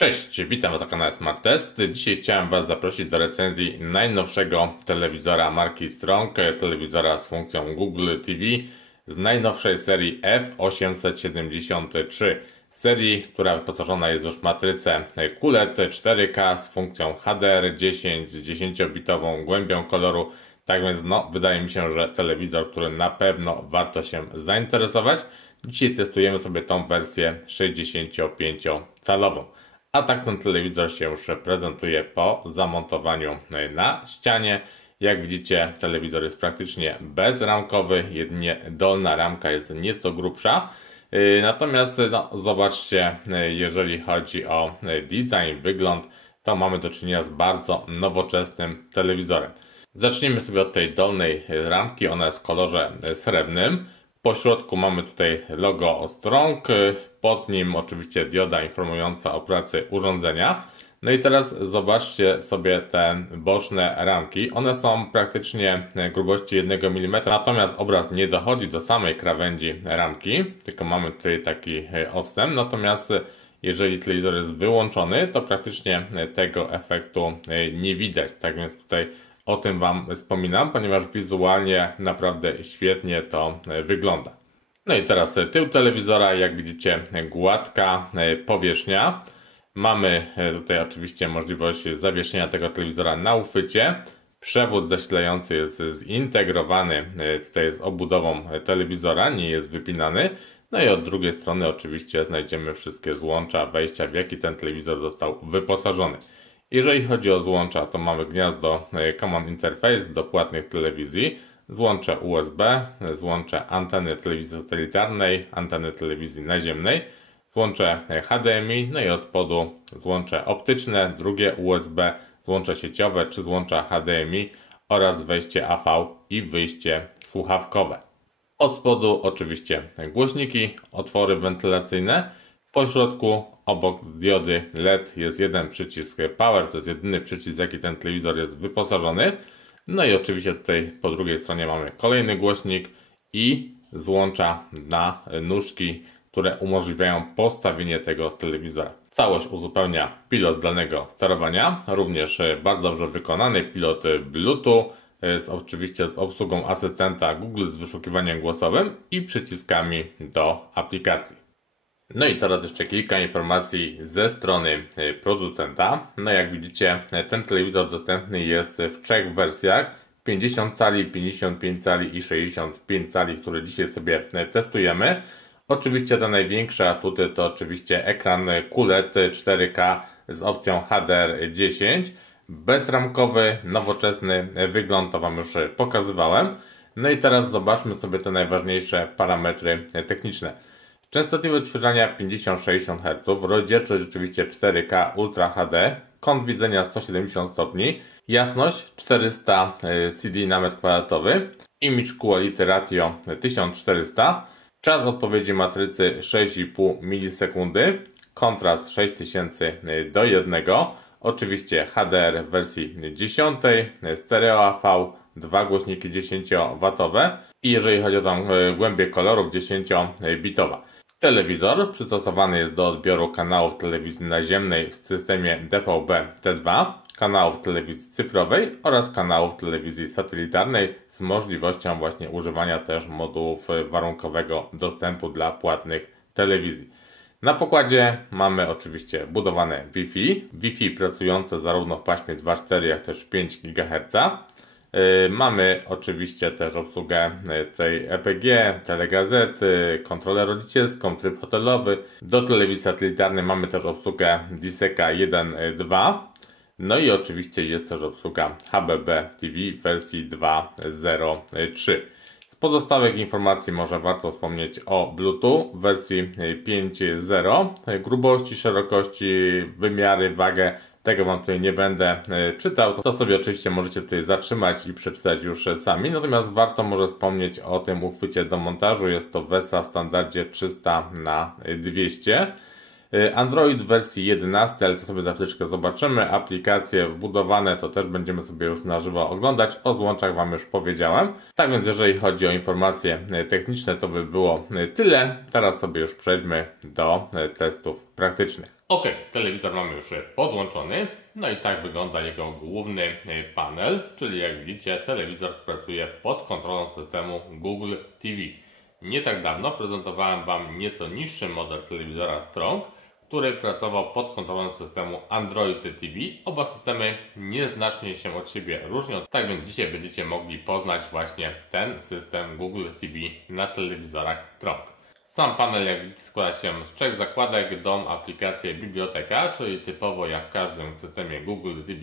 Cześć, witam Was na kanale Smart Test. Dzisiaj chciałem Was zaprosić do recenzji najnowszego telewizora marki Strong, telewizora z funkcją Google TV z najnowszej serii F873. Serii, która wyposażona jest już w matrycę QLED 4K z funkcją HDR10 z 10-bitową głębią koloru. Tak więc wydaje mi się, że telewizor, który na pewno warto się zainteresować. Dzisiaj testujemy sobie tą wersję 65-calową. A tak ten telewizor się już prezentuje po zamontowaniu na ścianie. Jak widzicie, telewizor jest praktycznie bezramkowy, jedynie dolna ramka jest nieco grubsza. Natomiast zobaczcie, jeżeli chodzi o design, wygląd, to mamy do czynienia z bardzo nowoczesnym telewizorem. Zacznijmy sobie od tej dolnej ramki, ona jest w kolorze srebrnym. Po środku mamy tutaj logo Strong, pod nim oczywiście dioda informująca o pracy urządzenia. No i teraz zobaczcie sobie te boczne ramki. One są praktycznie grubości 1 mm, natomiast obraz nie dochodzi do samej krawędzi ramki, tylko mamy tutaj taki odstęp. Natomiast jeżeli telewizor jest wyłączony, to praktycznie tego efektu nie widać. Tak więc tutaj o tym Wam wspominam, ponieważ wizualnie naprawdę świetnie to wygląda. No i teraz tył telewizora, jak widzicie, gładka powierzchnia. Mamy tutaj oczywiście możliwość zawieszenia tego telewizora na uchwycie. Przewód zasilający jest zintegrowany tutaj z obudową telewizora, nie jest wypinany. No i od drugiej strony oczywiście znajdziemy wszystkie złącza, wejścia, w jaki ten telewizor został wyposażony. Jeżeli chodzi o złącza, to mamy gniazdo Common Interface do płatnych telewizji, złącze USB, złącze anteny telewizji satelitarnej, anteny telewizji naziemnej, złącze HDMI, no i od spodu złącze optyczne, drugie USB, złącze sieciowe czy złącza HDMI oraz wejście AV i wyjście słuchawkowe. Od spodu oczywiście głośniki, otwory wentylacyjne. Po środku obok diody LED jest jeden przycisk Power, to jest jedyny przycisk, jaki ten telewizor jest wyposażony. No i oczywiście tutaj po drugiej stronie mamy kolejny głośnik i złącza na nóżki, które umożliwiają postawienie tego telewizora. Całość uzupełnia pilot zdalnego sterowania, również bardzo dobrze wykonany pilot Bluetooth, oczywiście z obsługą asystenta Google z wyszukiwaniem głosowym i przyciskami do aplikacji. No i teraz jeszcze kilka informacji ze strony producenta. No jak widzicie, ten telewizor dostępny jest w trzech wersjach: 50 cali, 55 cali i 65 cali, które dzisiaj sobie testujemy. Oczywiście ta największa atuty to oczywiście ekran QLED 4K z opcją HDR10. Bezramkowy, nowoczesny wygląd to Wam już pokazywałem. No i teraz zobaczmy sobie te najważniejsze parametry techniczne. Częstotliwość odświeżania 50-60 Hz, rozdzielczość rzeczywiście 4K Ultra HD, kąt widzenia 170 stopni, jasność 400 CD na metr kwadratowy, image quality ratio 1400, czas odpowiedzi matrycy 6,5 milisekundy, kontrast 6000:1, oczywiście HDR w wersji 10, stereo AV, dwa głośniki 10W i jeżeli chodzi o tą głębię kolorów 10-bitowa. Telewizor przystosowany jest do odbioru kanałów telewizji naziemnej w systemie DVB-T2, kanałów telewizji cyfrowej oraz kanałów telewizji satelitarnej z możliwością właśnie używania też modułów warunkowego dostępu dla płatnych telewizji. Na pokładzie mamy oczywiście budowane Wi-Fi pracujące zarówno w paśmie 2.4 jak też 5 GHz. Mamy oczywiście też obsługę tej EPG, telegazety, kontrolę rodzicielską, tryb hotelowy. Do telewizji satelitarnej mamy też obsługę DSECA 1.2. No i oczywiście jest też obsługa HBB TV w wersji 2.0.3. Z pozostałych informacji może warto wspomnieć o Bluetooth w wersji 5.0. Grubości, szerokości, wymiary, wagę. Tego Wam tutaj nie będę czytał, to sobie oczywiście możecie tutaj zatrzymać i przeczytać już sami. Natomiast warto może wspomnieć o tym uchwycie do montażu. Jest to VESA w standardzie 300×200. Android w wersji 11, ale to sobie za chwileczkę zobaczymy. Aplikacje wbudowane to też będziemy sobie już na żywo oglądać. O złączach Wam już powiedziałem. Tak więc jeżeli chodzi o informacje techniczne, to by było tyle. Teraz sobie już przejdźmy do testów praktycznych. Ok, telewizor mamy już podłączony, no i tak wygląda jego główny panel, czyli jak widzicie telewizor pracuje pod kontrolą systemu Google TV. Nie tak dawno prezentowałem Wam nieco niższy model telewizora Strong, który pracował pod kontrolą systemu Android TV. Oba systemy nieznacznie się od siebie różnią, tak więc dzisiaj będziecie mogli poznać właśnie ten system Google TV na telewizorach Strong. Sam panel, jak widzicie, składa się z 3 zakładek: dom, aplikacje, biblioteka, czyli typowo jak w każdym systemie Google TV.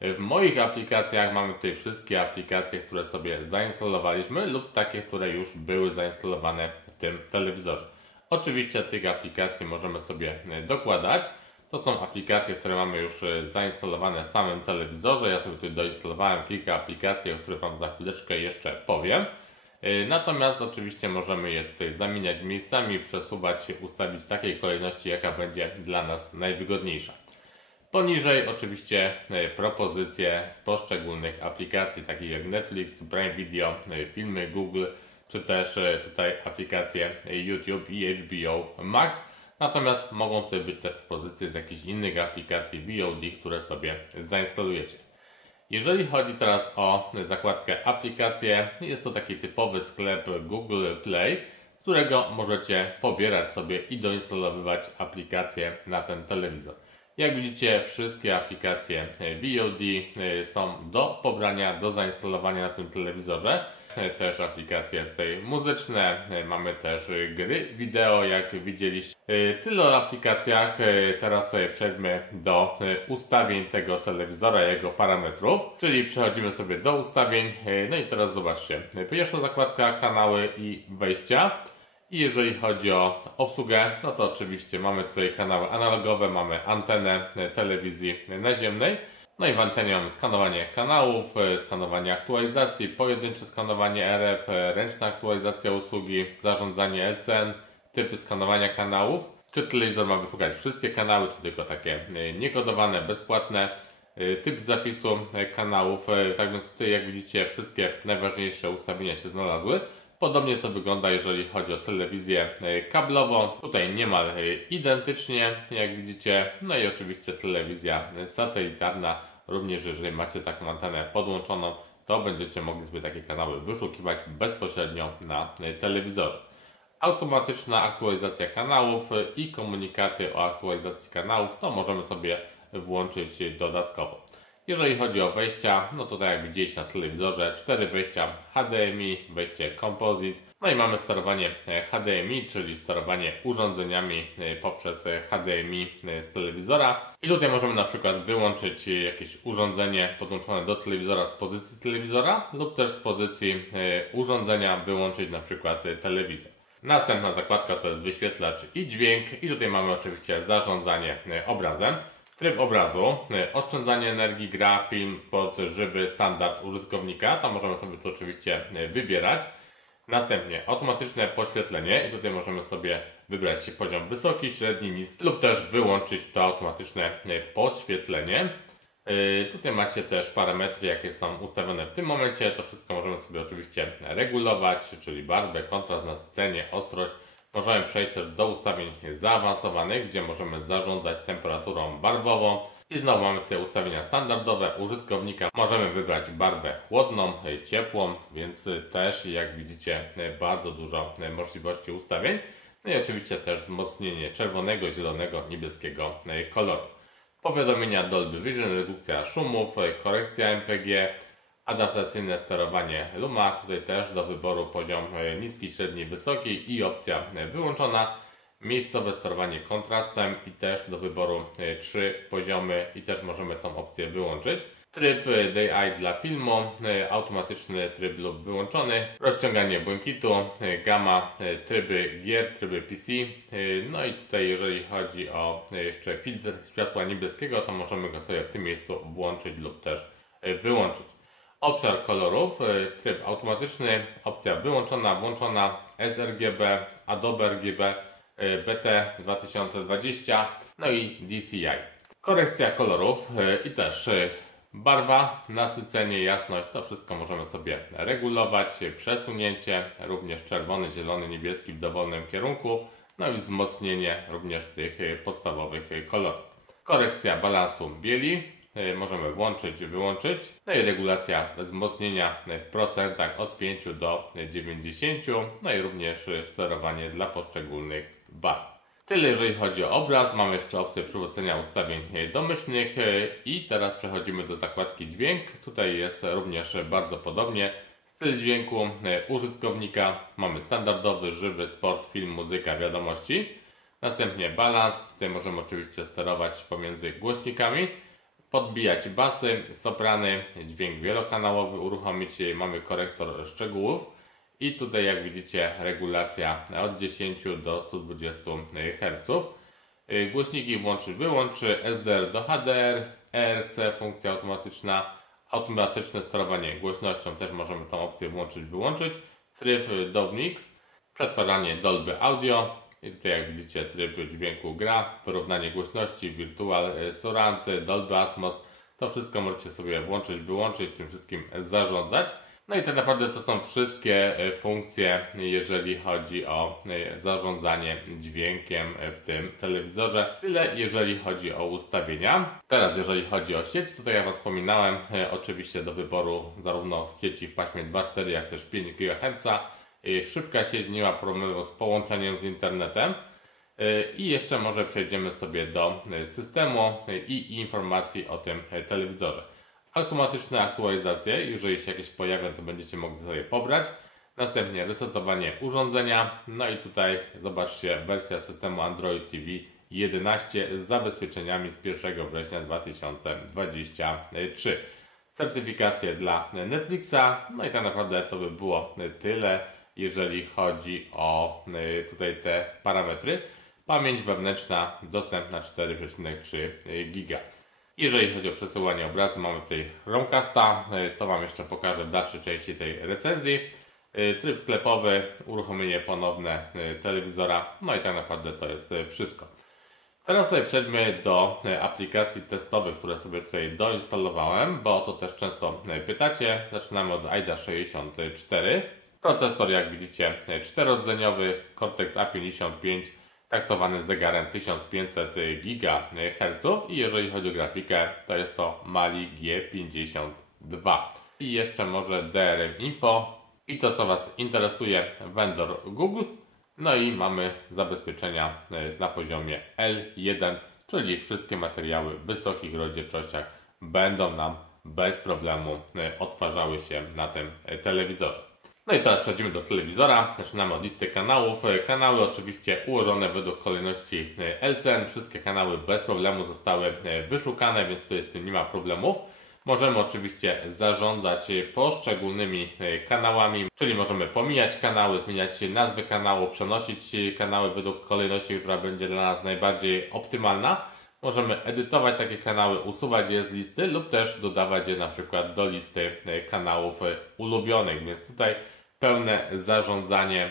W moich aplikacjach mamy tutaj wszystkie aplikacje, które sobie zainstalowaliśmy lub takie, które już były zainstalowane w tym telewizorze. Oczywiście tych aplikacji możemy sobie dokładać. To są aplikacje, które mamy już zainstalowane w samym telewizorze. Ja sobie tutaj doinstalowałem kilka aplikacji, o których Wam za chwileczkę jeszcze powiem. Natomiast oczywiście możemy je tutaj zamieniać miejscami, przesuwać, ustawić w takiej kolejności, jaka będzie dla nas najwygodniejsza. Poniżej oczywiście propozycje z poszczególnych aplikacji, takich jak Netflix, Prime Video, filmy Google, czy też tutaj aplikacje YouTube i HBO Max. Natomiast mogą tutaj być też propozycje z jakichś innych aplikacji VOD, które sobie zainstalujecie. Jeżeli chodzi teraz o zakładkę aplikacje, jest to taki typowy sklep Google Play, z którego możecie pobierać sobie i doinstalowywać aplikacje na ten telewizor. Jak widzicie, wszystkie aplikacje VOD są do pobrania, do zainstalowania na tym telewizorze. Też aplikacje tutaj muzyczne, mamy też gry wideo, jak widzieliście. Tyle o aplikacjach. Teraz sobie przejdźmy do ustawień tego telewizora, jego parametrów. Czyli przechodzimy sobie do ustawień. No i teraz zobaczcie. Pierwsza zakładka kanały i wejścia. I jeżeli chodzi o obsługę, no to oczywiście mamy tutaj kanały analogowe, mamy antenę telewizji naziemnej. No i w antenie mamy skanowanie kanałów, skanowanie aktualizacji, pojedyncze skanowanie RF, ręczna aktualizacja usługi, zarządzanie LCN, typy skanowania kanałów. Czy telewizor ma wyszukać wszystkie kanały, czy tylko takie niekodowane, bezpłatne, typ zapisu kanałów. Tak więc tutaj, jak widzicie, wszystkie najważniejsze ustawienia się znalazły. Podobnie to wygląda, jeżeli chodzi o telewizję kablową. Tutaj niemal identycznie, jak widzicie. No i oczywiście telewizja satelitarna. Również jeżeli macie taką antenę podłączoną, to będziecie mogli sobie takie kanały wyszukiwać bezpośrednio na telewizorze. Automatyczna aktualizacja kanałów i komunikaty o aktualizacji kanałów to możemy sobie włączyć dodatkowo. Jeżeli chodzi o wejścia, no to tak jak widzieliście na telewizorze, 4 wejścia HDMI, wejście Composite, no i mamy sterowanie HDMI, czyli sterowanie urządzeniami poprzez HDMI z telewizora. I tutaj możemy na przykład wyłączyć jakieś urządzenie podłączone do telewizora z pozycji telewizora lub też z pozycji urządzenia wyłączyć na przykład telewizor. Następna zakładka to jest wyświetlacz i dźwięk i tutaj mamy oczywiście zarządzanie obrazem. Tryb obrazu, oszczędzanie energii, gra, film, spot, żywy, standard użytkownika, to możemy sobie to oczywiście wybierać. Następnie automatyczne poświetlenie i tutaj możemy sobie wybrać poziom wysoki, średni, niski lub też wyłączyć to automatyczne podświetlenie. Tutaj macie też parametry, jakie są ustawione w tym momencie, to wszystko możemy sobie oczywiście regulować, czyli barwę, kontrast, nasycenie, ostrość. Możemy przejść też do ustawień zaawansowanych, gdzie możemy zarządzać temperaturą barwową. I znowu mamy tutaj ustawienia standardowe użytkownika. Możemy wybrać barwę chłodną, ciepłą, więc też jak widzicie bardzo dużo możliwości ustawień. No i oczywiście też wzmocnienie czerwonego, zielonego, niebieskiego koloru. Powiadomienia Dolby Vision, redukcja szumów, korekcja MPG, adaptacyjne sterowanie Luma, tutaj też do wyboru poziom niski, średni, wysoki i opcja wyłączona. Miejscowe sterowanie kontrastem i też do wyboru 3 poziomy i też możemy tą opcję wyłączyć. Tryb DAI dla filmu, automatyczny tryb lub wyłączony, rozciąganie błękitu, gamma, tryby gier, tryby PC. No i tutaj jeżeli chodzi o jeszcze filtr światła niebieskiego, to możemy go sobie w tym miejscu włączyć lub też wyłączyć. Obszar kolorów, tryb automatyczny, opcja wyłączona, włączona, sRGB, Adobe RGB, BT 2020, no i DCI. Korekcja kolorów i też barwa, nasycenie, jasność, to wszystko możemy sobie regulować, przesunięcie, również czerwony, zielony, niebieski w dowolnym kierunku, no i wzmocnienie również tych podstawowych kolorów. Korekcja balansu bieli, możemy włączyć, wyłączyć, no i regulacja wzmocnienia w procentach od 5 do 90, no i również sterowanie dla poszczególnych barw. Tyle jeżeli chodzi o obraz, mamy jeszcze opcję przywrócenia ustawień domyślnych i teraz przechodzimy do zakładki dźwięk. Tutaj jest również bardzo podobnie. Styl dźwięku użytkownika, mamy standardowy, żywy, sport, film, muzyka, wiadomości. Następnie balans, tutaj możemy oczywiście sterować pomiędzy głośnikami, podbijać basy, soprany, dźwięk wielokanałowy uruchomić, mamy korektor szczegółów i tutaj jak widzicie regulacja od 10 do 120 Hz. Głośniki włączyć, wyłączy, SDR do HDR, ERC, funkcja automatyczna, automatyczne sterowanie głośnością, też możemy tą opcję włączyć, wyłączyć, tryb Dolby+, przetwarzanie Dolby Audio i tutaj jak widzicie tryb dźwięku gra, porównanie głośności, Virtual Surround, Dolby Atmos, to wszystko możecie sobie włączyć, wyłączyć, tym wszystkim zarządzać. No i tak naprawdę to są wszystkie funkcje, jeżeli chodzi o zarządzanie dźwiękiem w tym telewizorze. Tyle jeżeli chodzi o ustawienia. Teraz jeżeli chodzi o sieć, tutaj ja Was wspominałem, oczywiście do wyboru zarówno sieci w paśmie 2,4 jak też 5 GHz. Szybka sieć, nie ma problemu z połączeniem z internetem. I jeszcze może przejdziemy sobie do systemu i informacji o tym telewizorze. Automatyczne aktualizacje, jeżeli się jakieś pojawią, to będziecie mogli sobie pobrać. Następnie resetowanie urządzenia. No i tutaj zobaczcie wersja systemu Android TV 11 z zabezpieczeniami z 1 września 2023. Certyfikacje dla Netflixa. No i tak naprawdę to by było tyle, jeżeli chodzi o tutaj te parametry. Pamięć wewnętrzna dostępna 4,3 GB. Jeżeli chodzi o przesyłanie obrazu, mamy tutaj Chromecasta, to Wam jeszcze pokażę w dalszej części tej recenzji. Tryb sklepowy, uruchomienie ponowne telewizora, no i tak naprawdę to jest wszystko. Teraz sobie przejdźmy do aplikacji testowych, które sobie tutaj doinstalowałem, bo o to też często pytacie. Zaczynamy od AIDA 64. Procesor jak widzicie 4-rdzeniowy, Cortex A55, taktowany zegarem 1500 GHz i jeżeli chodzi o grafikę, to jest to Mali G52. I jeszcze może DRM Info i to co Was interesuje, vendor Google. No i mamy zabezpieczenia na poziomie L1, czyli wszystkie materiały w wysokich rozdzielczościach będą nam bez problemu odtwarzały się na tym telewizorze. No i teraz przechodzimy do telewizora, zaczynamy od listy kanałów. Kanały oczywiście ułożone według kolejności LCN, wszystkie kanały bez problemu zostały wyszukane, więc tutaj z tym nie ma problemów. Możemy oczywiście zarządzać poszczególnymi kanałami, czyli możemy pomijać kanały, zmieniać nazwy kanału, przenosić kanały według kolejności, która będzie dla nas najbardziej optymalna. Możemy edytować takie kanały, usuwać je z listy lub też dodawać je na przykład do listy kanałów ulubionych, więc tutaj pełne zarządzanie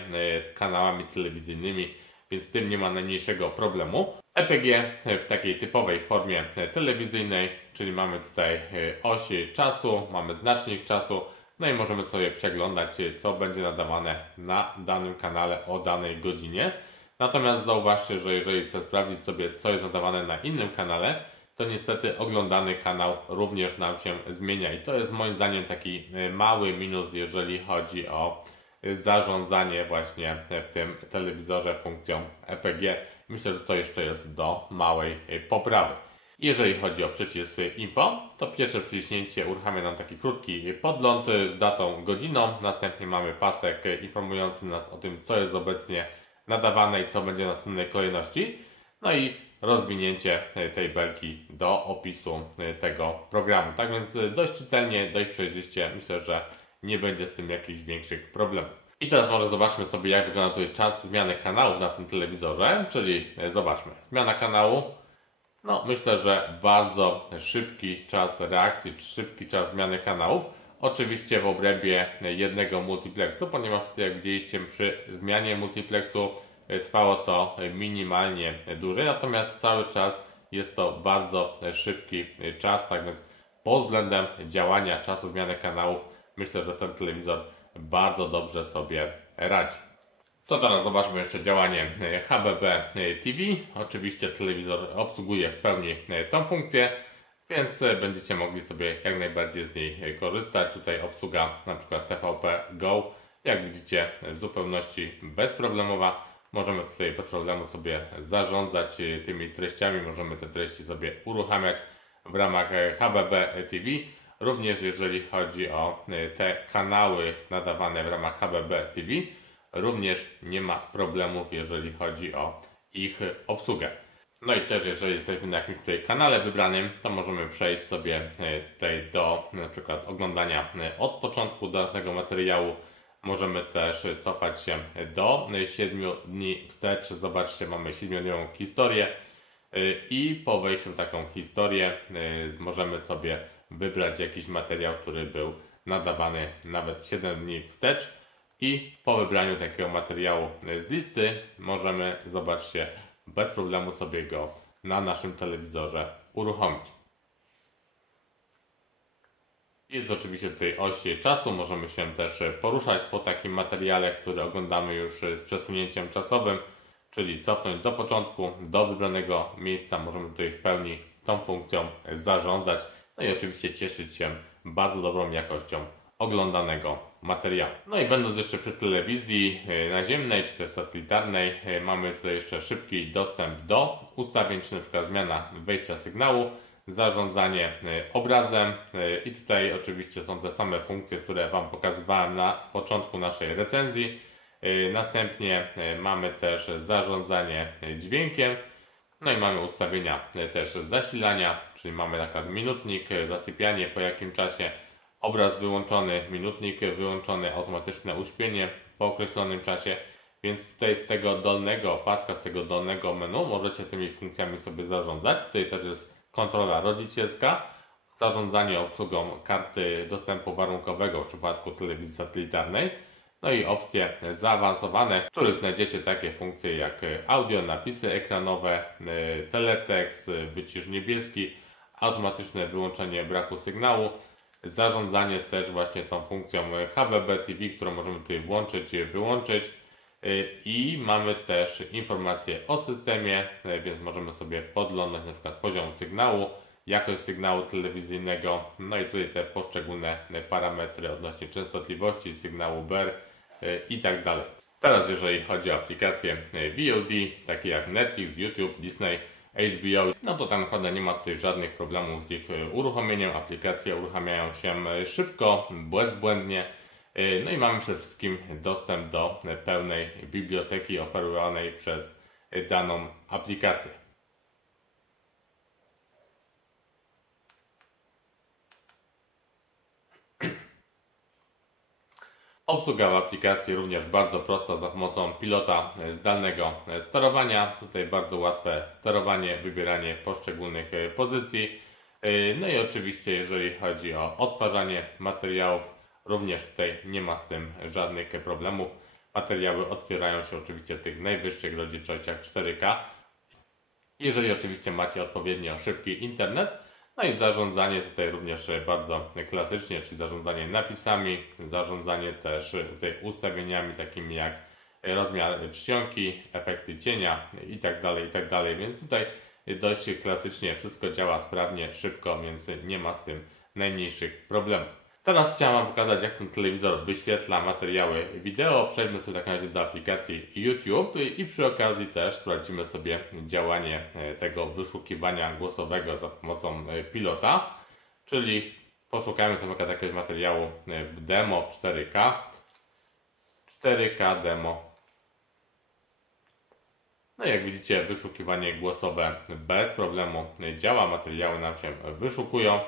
kanałami telewizyjnymi, więc z tym nie ma najmniejszego problemu. EPG w takiej typowej formie telewizyjnej, czyli mamy tutaj oś czasu, mamy znacznik czasu, no i możemy sobie przeglądać, co będzie nadawane na danym kanale o danej godzinie. Natomiast zauważcie, że jeżeli chcę sprawdzić sobie, co jest nadawane na innym kanale, to niestety oglądany kanał również nam się zmienia i to jest moim zdaniem taki mały minus, jeżeli chodzi o zarządzanie właśnie w tym telewizorze funkcją EPG. Myślę, że to jeszcze jest do małej poprawy. Jeżeli chodzi o przycisk Info, to pierwsze przyciśnięcie uruchamia nam taki krótki podgląd z datą, godziną. Następnie mamy pasek informujący nas o tym, co jest obecnie nadawane i co będzie w następnej kolejności. No i rozwinięcie tej belki do opisu tego programu. Tak więc dość czytelnie, dość przejrzyście. Myślę, że nie będzie z tym jakichś większych problemów. I teraz może zobaczmy sobie, jak wygląda tutaj czas zmiany kanałów na tym telewizorze. Czyli zobaczmy, zmiana kanału. No myślę, że bardzo szybki czas reakcji, szybki czas zmiany kanałów. Oczywiście w obrębie jednego multiplexu, ponieważ tutaj jak widzieliście przy zmianie multiplexu trwało to minimalnie dłużej, natomiast cały czas jest to bardzo szybki czas, tak więc pod względem działania czasu zmiany kanałów myślę, że ten telewizor bardzo dobrze sobie radzi. To teraz zobaczmy jeszcze działanie HBB TV. Oczywiście telewizor obsługuje w pełni tą funkcję, więc będziecie mogli sobie jak najbardziej z niej korzystać. Tutaj obsługa na przykład TVP Go, jak widzicie, w zupełności bezproblemowa. Możemy tutaj bez problemu sobie zarządzać tymi treściami, możemy te treści sobie uruchamiać w ramach HBB TV. Również jeżeli chodzi o te kanały nadawane w ramach HBB TV, również nie ma problemów, jeżeli chodzi o ich obsługę. No i też jeżeli jesteśmy na jakimś tutaj kanale wybranym, to możemy przejść sobie tutaj do na przykład oglądania od początku danego materiału. Możemy też cofać się do 7 dni wstecz. Zobaczcie, mamy 7-dniową historię i po wejściu w taką historię możemy sobie wybrać jakiś materiał, który był nadawany nawet 7 dni wstecz i po wybraniu takiego materiału z listy możemy, zobaczcie, bez problemu sobie go na naszym telewizorze uruchomić. Jest oczywiście tutaj oś czasu, możemy się też poruszać po takim materiale, który oglądamy już z przesunięciem czasowym, czyli cofnąć do początku, do wybranego miejsca. Możemy tutaj w pełni tą funkcją zarządzać, no i oczywiście cieszyć się bardzo dobrą jakością oglądanego materiału. No i będąc jeszcze przy telewizji naziemnej czy też satelitarnej, mamy tutaj jeszcze szybki dostęp do ustawień, czy na przykład zmiana wejścia sygnału, zarządzanie obrazem i tutaj oczywiście są te same funkcje, które Wam pokazywałem na początku naszej recenzji. Następnie mamy też zarządzanie dźwiękiem, no i mamy ustawienia też zasilania, czyli mamy na przykład minutnik, zasypianie po jakim czasie, obraz wyłączony, minutnik wyłączony, automatyczne uśpienie po określonym czasie, więc tutaj z tego dolnego paska, z tego dolnego menu możecie tymi funkcjami sobie zarządzać. Tutaj też jest kontrola rodzicielska, zarządzanie obsługą karty dostępu warunkowego w przypadku telewizji satelitarnej, no i opcje zaawansowane, w których znajdziecie takie funkcje jak audio, napisy ekranowe, teletekst, wycisz niebieski, automatyczne wyłączenie braku sygnału, zarządzanie też właśnie tą funkcją HBB TV, którą możemy tutaj włączyć, wyłączyć i mamy też informacje o systemie, więc możemy sobie podglądać na przykład poziom sygnału, jakość sygnału telewizyjnego, no i tutaj te poszczególne parametry odnośnie częstotliwości sygnału BER i tak dalej. Teraz jeżeli chodzi o aplikacje VOD, takie jak Netflix, YouTube, Disney, HBO, no to tak naprawdę nie ma tutaj żadnych problemów z ich uruchomieniem. Aplikacje uruchamiają się szybko, bezbłędnie. No i mamy przede wszystkim dostęp do pełnej biblioteki oferowanej przez daną aplikację. Obsługa w aplikacji również bardzo prosta za pomocą pilota zdalnego sterowania. Tutaj bardzo łatwe sterowanie, wybieranie poszczególnych pozycji. No i oczywiście jeżeli chodzi o odtwarzanie materiałów, również tutaj nie ma z tym żadnych problemów. Materiały otwierają się oczywiście w tych najwyższych rozdzielczościach 4K. Jeżeli oczywiście macie odpowiednio szybki internet, no i zarządzanie tutaj również bardzo klasycznie, czyli zarządzanie napisami, zarządzanie też tutaj ustawieniami takimi jak rozmiar czcionki, efekty cienia itd., więc tutaj dość klasycznie wszystko działa sprawnie, szybko, więc nie ma z tym najmniejszych problemów. Teraz chciałem Wam pokazać, jak ten telewizor wyświetla materiały wideo. Przejdźmy sobie w takim razie do aplikacji YouTube i przy okazji też sprawdzimy sobie działanie tego wyszukiwania głosowego za pomocą pilota. Czyli poszukajmy sobie takiego materiału w demo w 4K. 4K demo. No i jak widzicie, wyszukiwanie głosowe bez problemu działa. Materiały nam się wyszukują.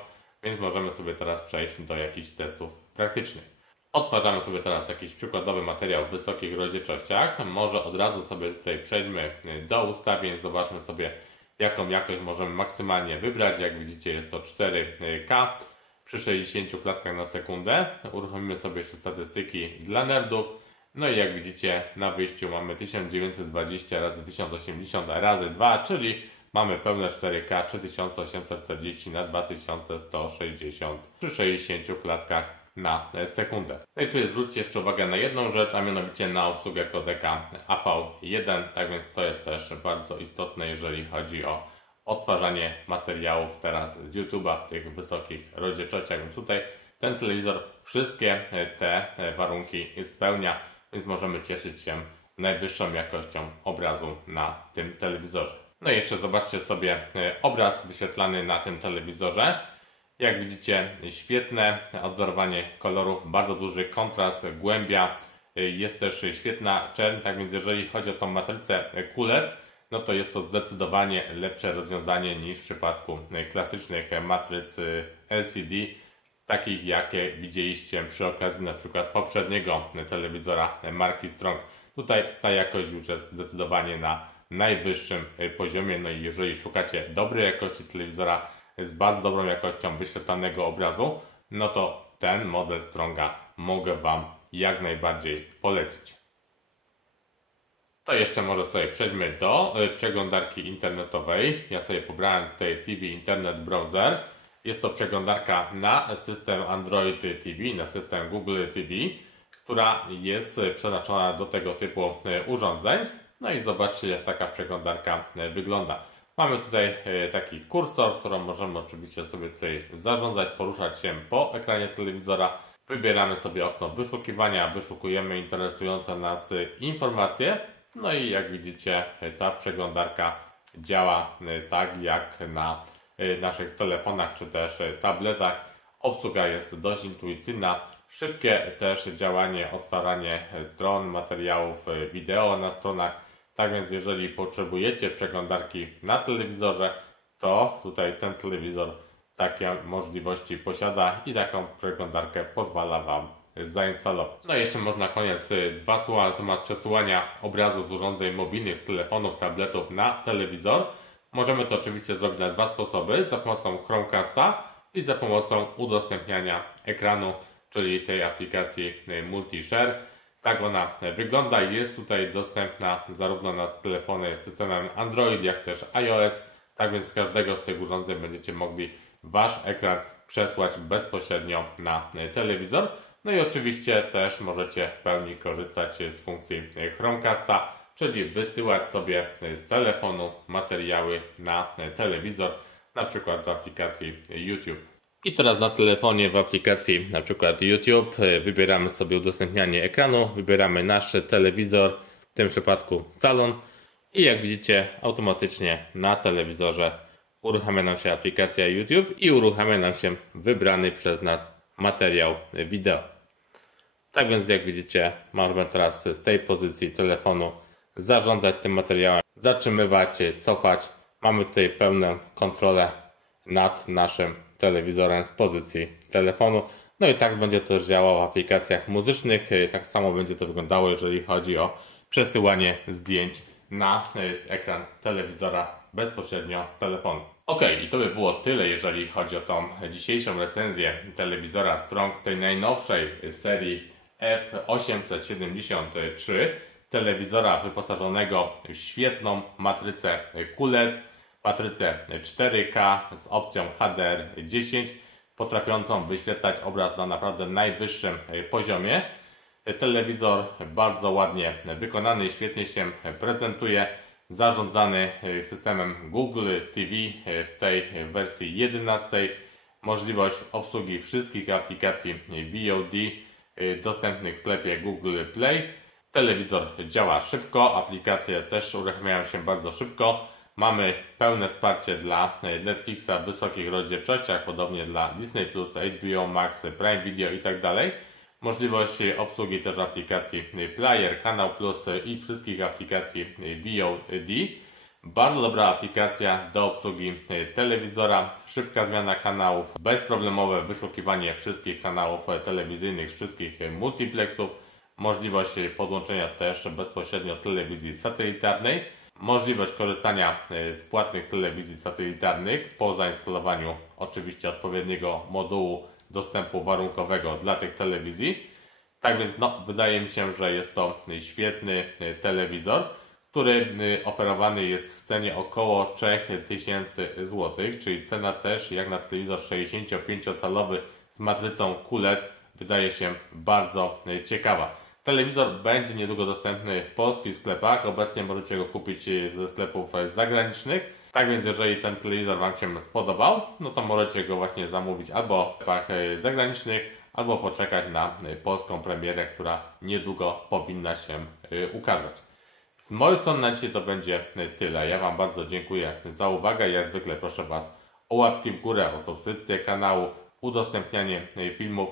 Więc możemy sobie teraz przejść do jakichś testów praktycznych. Odtwarzamy sobie teraz jakiś przykładowy materiał w wysokich rozdzielczościach. Może od razu sobie tutaj przejdźmy do ustawień. Zobaczmy sobie, jaką jakość możemy maksymalnie wybrać. Jak widzicie, jest to 4K przy 60 klatkach na sekundę. Uruchomimy sobie jeszcze statystyki dla nerdów. No i jak widzicie, na wyjściu mamy 1920 x 1080 x 2, czyli mamy pełne 4K 3840 na 2160 przy 60 klatkach na sekundę. No i tu zwróćcie jeszcze uwagę na jedną rzecz, a mianowicie na obsługę kodeka AV1, tak więc to jest też bardzo istotne, jeżeli chodzi o odtwarzanie materiałów teraz z YouTube'a w tych wysokich rozdzielczościach, więc tutaj ten telewizor wszystkie te warunki spełnia, więc możemy cieszyć się najwyższą jakością obrazu na tym telewizorze. No i jeszcze zobaczcie sobie obraz wyświetlany na tym telewizorze. Jak widzicie, świetne odzorowanie kolorów, bardzo duży kontrast, głębia, jest też świetna czerń, tak więc jeżeli chodzi o tą matrycę QLED, no to jest to zdecydowanie lepsze rozwiązanie niż w przypadku klasycznych matryc LCD, takich jakie widzieliście przy okazji na przykład poprzedniego telewizora marki Strong. Tutaj ta jakość już jest zdecydowanie na najwyższym poziomie, no i jeżeli szukacie dobrej jakości telewizora z bardzo dobrą jakością wyświetlanego obrazu, no to ten model Stronga mogę Wam jak najbardziej polecić. To jeszcze może sobie przejdźmy do przeglądarki internetowej. Ja sobie pobrałem tutaj TV Internet Browser. Jest to przeglądarka na system Android TV, na system Google TV, która jest przeznaczona do tego typu urządzeń. No i zobaczcie, jak taka przeglądarka wygląda. Mamy tutaj taki kursor, którym możemy oczywiście sobie tutaj zarządzać, poruszać się po ekranie telewizora. Wybieramy sobie okno wyszukiwania, wyszukujemy interesujące nas informacje. No i jak widzicie, ta przeglądarka działa tak jak na naszych telefonach czy też tabletach. Obsługa jest dość intuicyjna, szybkie też działanie, otwaranie stron, materiałów wideo na stronach. Tak więc jeżeli potrzebujecie przeglądarki na telewizorze, to tutaj ten telewizor takie możliwości posiada i taką przeglądarkę pozwala Wam zainstalować. No i jeszcze można na koniec dwa słowa na temat przesyłania obrazów z urządzeń mobilnych, z telefonów, tabletów na telewizor. Możemy to oczywiście zrobić na dwa sposoby, za pomocą Chromecasta i za pomocą udostępniania ekranu, czyli tej aplikacji MultiShare. Tak ona wygląda i jest tutaj dostępna zarówno na telefony z systemem Android, jak też iOS. Tak więc z każdego z tych urządzeń będziecie mogli Wasz ekran przesłać bezpośrednio na telewizor. No i oczywiście też możecie w pełni korzystać z funkcji Chromecasta, czyli wysyłać sobie z telefonu materiały na telewizor, na przykład z aplikacji YouTube. I teraz na telefonie w aplikacji na przykład YouTube wybieramy sobie udostępnianie ekranu, wybieramy nasz telewizor, w tym przypadku salon i jak widzicie automatycznie na telewizorze uruchamia nam się aplikacja YouTube i uruchamia nam się wybrany przez nas materiał wideo. Tak więc jak widzicie możemy teraz z tej pozycji telefonu zarządzać tym materiałem, zatrzymywać, cofać. Mamy tutaj pełną kontrolę nad naszym telewizorem z pozycji telefonu. No i tak będzie to też działało w aplikacjach muzycznych. Tak samo będzie to wyglądało, jeżeli chodzi o przesyłanie zdjęć na ekran telewizora bezpośrednio z telefonu. Ok, i to by było tyle, jeżeli chodzi o tą dzisiejszą recenzję telewizora Strong z tej najnowszej serii F873. Telewizora wyposażonego w świetną matrycę QLED, matrycę 4K z opcją HDR10, potrafiącą wyświetlać obraz na naprawdę najwyższym poziomie. Telewizor bardzo ładnie wykonany, świetnie się prezentuje, zarządzany systemem Google TV w tej wersji 11. Możliwość obsługi wszystkich aplikacji VOD dostępnych w sklepie Google Play. Telewizor działa szybko, aplikacje też uruchamiają się bardzo szybko. Mamy pełne wsparcie dla Netflixa w wysokich rozdzielczościach, podobnie dla Disney+, HBO Max, Prime Video itd. Możliwość obsługi też aplikacji Player, Kanał Plus i wszystkich aplikacji VOD. Bardzo dobra aplikacja do obsługi telewizora, szybka zmiana kanałów, bezproblemowe wyszukiwanie wszystkich kanałów telewizyjnych z wszystkich multiplexów, możliwość podłączenia też bezpośrednio telewizji satelitarnej, możliwość korzystania z płatnych telewizji satelitarnych po zainstalowaniu oczywiście odpowiedniego modułu dostępu warunkowego dla tych telewizji. Tak więc wydaje mi się, że jest to świetny telewizor, który oferowany jest w cenie około 3000 zł, czyli cena też jak na telewizor 65-calowy z matrycą QLED wydaje się bardzo ciekawa. Telewizor będzie niedługo dostępny w polskich sklepach. Obecnie możecie go kupić ze sklepów zagranicznych. Tak więc jeżeli ten telewizor Wam się spodobał, no to możecie go właśnie zamówić albo w sklepach zagranicznych, albo poczekać na polską premierę, która niedługo powinna się ukazać. Z mojej strony na dzisiaj to będzie tyle. Ja Wam bardzo dziękuję za uwagę. Jak zwykle proszę Was o łapki w górę, o subskrypcję kanału, udostępnianie filmów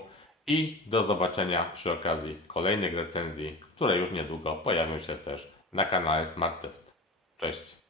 i do zobaczenia przy okazji kolejnych recenzji, które już niedługo pojawią się też na kanale Smart Test. Cześć!